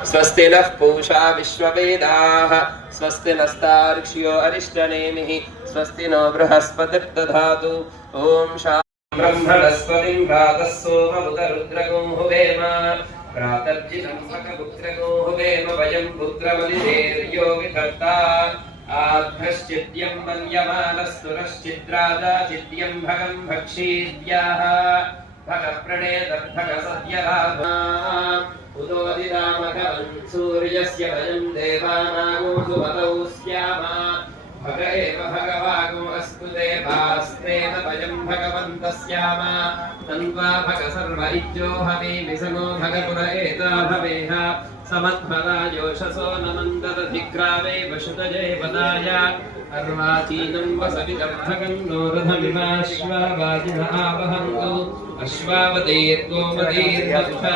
स्वस्ति नः पूषा विश्ववेदाः स्वस्ति नस्तार्क्ष्यो अरिष्टनेमिः स्वस्ति नो बृहस्पतिर्दधातु ॐ शान्तिः ब्रह्मणस्पतिं प्रातः सोममुतरुद्रगं हुवेम प्रातर्जितं सकपुत्रगो हुवेम वयं पुत्रबलिधेर्यो विधत्ता आध्वश्चिद्यं मन्यमानस्तुरश्चिद्राजा चिद्यं भगं भक्षीद्याः भगप्रणेतर्भगसत्यलाभा उदोदितामघवन् सूर्यस्य भयं देवानागो सुपतौ स्यामा भग एव भगवागो अस्तु देवास्तेन भयं भगवन्तस्यामा तन्वा भग सर्व इज्जो हवीमि सनो भगपुर एता भवेह समद्भरायोषसो नमन्ददधिग्रावे वशुतये पदाय अर्वाचीनं वसविदर्भगं नो रथमिमाश्वा वाजिन आवहन्तु अश्वावतीर्गोमतीर्मध्वा